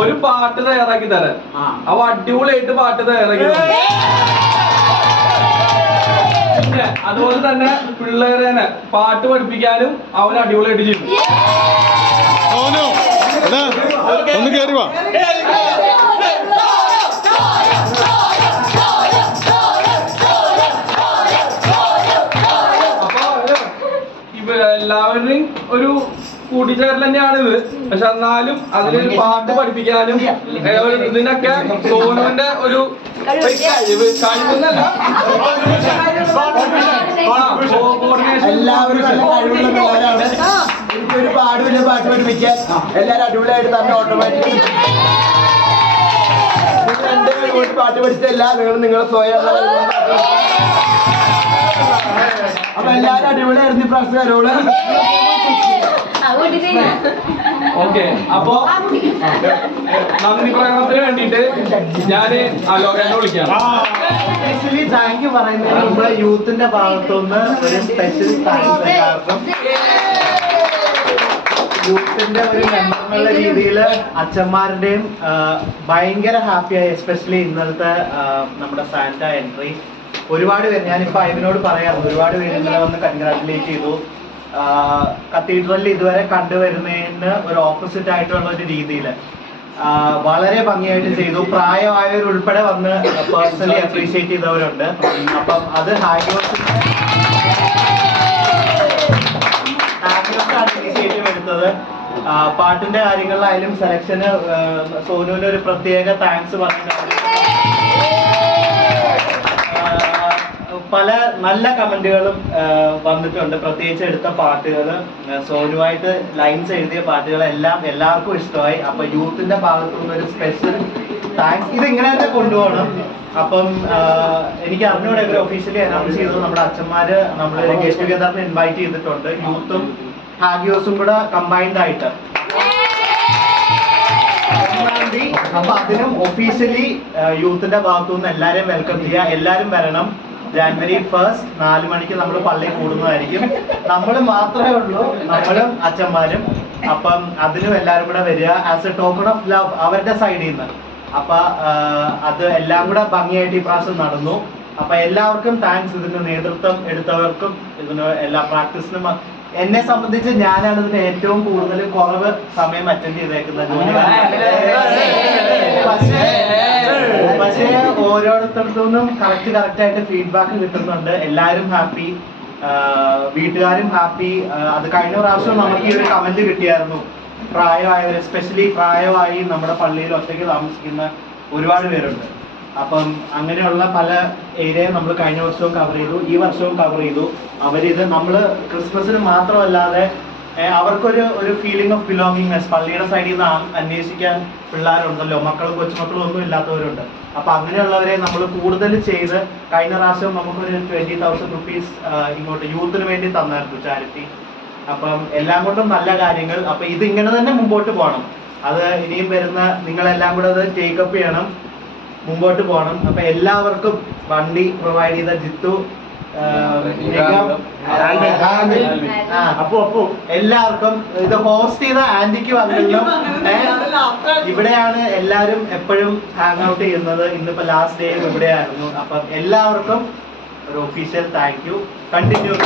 ഒരു പാട്ട് തയ്യാറാക്കി തരാൻ. അവ അടിപൊളിയായിട്ട് പാട്ട് തയ്യാറാക്കി. പിന്നെ അതുപോലെ തന്നെ പിള്ളേരെ പാട്ട് പഠിപ്പിക്കാനും അവൻ അടിപൊളിയായിട്ട് ചെയ്യും. ഒന്ന് കേറി വാ. അപ്പൊ എല്ലാവരുടെയും ഒരു കൂട്ടിച്ചേരൽ തന്നെയാണ് ഇത്. പക്ഷെ എന്നാലും അതിലൊരു പാട്ട് പഠിപ്പിക്കാനും ഇതിനൊക്കെ സോനുവിന്റെ ഒരു കഴിവെന്നല്ല, എല്ലാവരും നല്ല കഴിവുള്ള പിള്ളേരാണ്. എനിക്കൊരു പാടുമില്ല പാട്ട് പഠിപ്പിക്കാൻ. എല്ലാവരും അടിപൊളിയായിട്ട് തന്നെ ഓട്ടോമാറ്റിക് രണ്ടുപേരും കൂടി പാട്ട് പഠിച്ചല്ല, നിങ്ങൾ സ്വയം. അപ്പൊ എല്ലാവരും അടിപൊളിയായിരുന്നു ഇപ്രാവശ്യം കരോള്. ഓക്കെ, അപ്പൊ നന്ദി പ്രകടനത്തിന് വേണ്ടിട്ട് ഞാന് അലോകനെ വിളിക്കാം. ആക്ച്വലി താങ്ക് യു പറയുന്നത് നമ്മുടെ യൂത്തിന്റെ ഭാഗത്തുനിന്ന് ഒരു സ്പെഷ്യൽ താങ്ക്സ്. കാരണം യൂത്തിന്റെ ഒരു മെമ്പർ എന്നുള്ള രീതിയിൽ അച്ഛന്മാരുടെയും ഭയങ്കര ഹാപ്പിയായി. എസ്പെഷ്യലി ഇന്നലത്തെ നമ്മുടെ സാന്റ എൻട്രി ഒരുപാട് പേര്, ഞാനിപ്പോ അതിനോട് പറയാം, ഒരുപാട് പേര് ഇന്നലെ വന്ന് കൺഗ്രാറ്റുലേറ്റ് ചെയ്തു. കത്തീഡ്രലിൽ ഇതുവരെ കണ്ടുവരുന്നതിന് ഒരു ഓപ്പോസിറ്റ് ആയിട്ടുള്ള ഒരു രീതിയിൽ വളരെ ഭംഗിയായിട്ട് ചെയ്തു. പ്രായമായവരുൾപ്പെടെ വന്ന് പേഴ്സണലി അപ്രീഷിയേറ്റ് ചെയ്തവരുണ്ട്. അപ്പം അത് ഹാഗ്യോസാണ് ഇനിഷ്യേറ്റീവ് എടുത്തത്. പാട്ടിന്റെ കാര്യങ്ങളിലായാലും സെലക്ഷന് സോനുവിന് ഒരു പ്രത്യേക താങ്ക്സ് പറഞ്ഞിട്ടുണ്ട്. പല നല്ല കമന്റുകളും വന്നിട്ടുണ്ട്. പ്രത്യേകിച്ച് എടുത്ത പാട്ടുകൾ, സോനുവായിട്ട് ലൈൻസ് എഴുതിയ പാട്ടുകളെല്ലാം എല്ലാവർക്കും ഇഷ്ടമായി. അപ്പൊ യൂത്തിന്റെ ഭാഗത്തു നിന്നൊരു സ്പെഷ്യൽ താങ്ക്സ്. ഇതിങ്ങനെ തന്നെ കൊണ്ടുപോകണം. അപ്പം എനിക്ക് അറിഞ്ഞൂടെ ഇവർ ഒഫീഷ്യലി അനൗൺസ് ചെയ്തത് നമ്മുടെ അച്ഛന്മാര് നമ്മൾ ഗെറ്റ് ടുഗദറിന് ഇൻവൈറ്റ് ചെയ്തിട്ടുണ്ട്. യൂത്തും ഹാഗിയോസും കൂടെ കമ്പൈൻഡ് ആയിട്ട്. അപ്പൊ അതിനും ഒഫീഷ്യലി യൂത്തിന്റെ ഭാഗത്തു നിന്ന് എല്ലാരെയും വെൽക്കം ചെയ്യുക. എല്ലാരും വരണം. ജാനുവരി 1 4 മണിക്ക് നമ്മൾ പള്ളിയിൽ കൂടുന്നതായിരിക്കും. നമ്മൾ മാത്രമേ ഉള്ളൂ, നമ്മളും അച്ഛന്മാരും. അപ്പം അതിനും എല്ലാവരും കൂടെ വരിക as A token of love അവരുടെ സൈഡിൽ നിന്ന്. അപ്പൊ അത് എല്ലാം കൂടെ ഭംഗിയായിട്ട് ഈ പ്രാവശ്യം നടന്നു. അപ്പൊ എല്ലാവർക്കും താങ്ക്സ്. ഇതിന് നേതൃത്വം എടുത്തവർക്കും ഇതിന് എല്ലാ പ്രാക്ടീസിനും. എന്നെ സംബന്ധിച്ച് ഞാനാണ് ഇതിന് ഏറ്റവും കൂടുതൽ കുറവ് സമയം അറ്റൻഡ് ചെയ്തേക്കുന്നത്. പക്ഷേ ഓരോരുത്തർക്കും കറക്റ്റ് ആയിട്ട് ഫീഡ്ബാക്ക് കിട്ടുന്നുണ്ട്. എല്ലാവരും ഹാപ്പി, വീട്ടുകാരും ഹാപ്പി. അത് കഴിഞ്ഞ പ്രാവശ്യം നമുക്ക് ഈ ഒരു കമന്റ് കിട്ടിയായിരുന്നു. പ്രായമായവർ, എസ്പെഷ്യലി പ്രായമായി നമ്മുടെ പള്ളിയിൽ ഒറ്റയ്ക്ക് താമസിക്കുന്ന ഒരുപാട് പേരുണ്ട്. അപ്പം അങ്ങനെയുള്ള പല ഏരിയയും നമ്മൾ കഴിഞ്ഞ വർഷവും കവർ ചെയ്തു, ഈ വർഷവും കവർ ചെയ്തു. അവരിത് നമ്മൾ ക്രിസ്മസിന് മാത്രമല്ലാതെ അവർക്കൊരു ഫീലിംഗ് ഓഫ് ബിലോങ്ങിങ്നെസ് പള്ളിയുടെ സൈഡിൽ നിന്ന് അന്വേഷിക്കാൻ പിള്ളേരുണ്ടല്ലോ, മക്കളും കൊച്ചുമക്കളും ഒന്നും ഇല്ലാത്തവരുണ്ട്. അപ്പൊ അങ്ങനെയുള്ളവരെ നമ്മൾ കൂടുതൽ ചെയ്ത് കഴിഞ്ഞ പ്രാവശ്യം നമുക്കൊരു 20,000 റുപ്പീസ് ഇങ്ങോട്ട് യൂത്തിന് വേണ്ടി തന്നായിരുന്നു ചാരിറ്റി. അപ്പം എല്ലാം കൊണ്ടും നല്ല കാര്യങ്ങൾ. അപ്പൊ ഇതിങ്ങനെ തന്നെ മുമ്പോട്ട് പോകണം. അത് ഇനിയും വരുന്ന നിങ്ങളെല്ലാം കൂടെ അത് ടേക്കപ്പ് ചെയ്യണം, മുമ്പോട്ട് പോകണം. അപ്പൊ എല്ലാവർക്കും വണ്ടി പ്രൊവൈഡ് ചെയ്ത ജിത്തു, അപ്പൊ എല്ലാവർക്കും ഇത് ഹോസ്റ്റ് ചെയ്ത ആന്റിക്കും അല്ലെങ്കിലും ഇവിടെയാണ് എല്ലാരും എപ്പോഴും ഹാങ് ഔട്ട് ചെയ്യുന്നത്. ഇന്നിപ്പോ ലാസ്റ്റ് ഡേ ഇവിടെയായിരുന്നു. അപ്പം എല്ലാവർക്കും ഒരു ഒഫീഷ്യൽ താങ്ക് യു. കണ്ടിന്യൂ.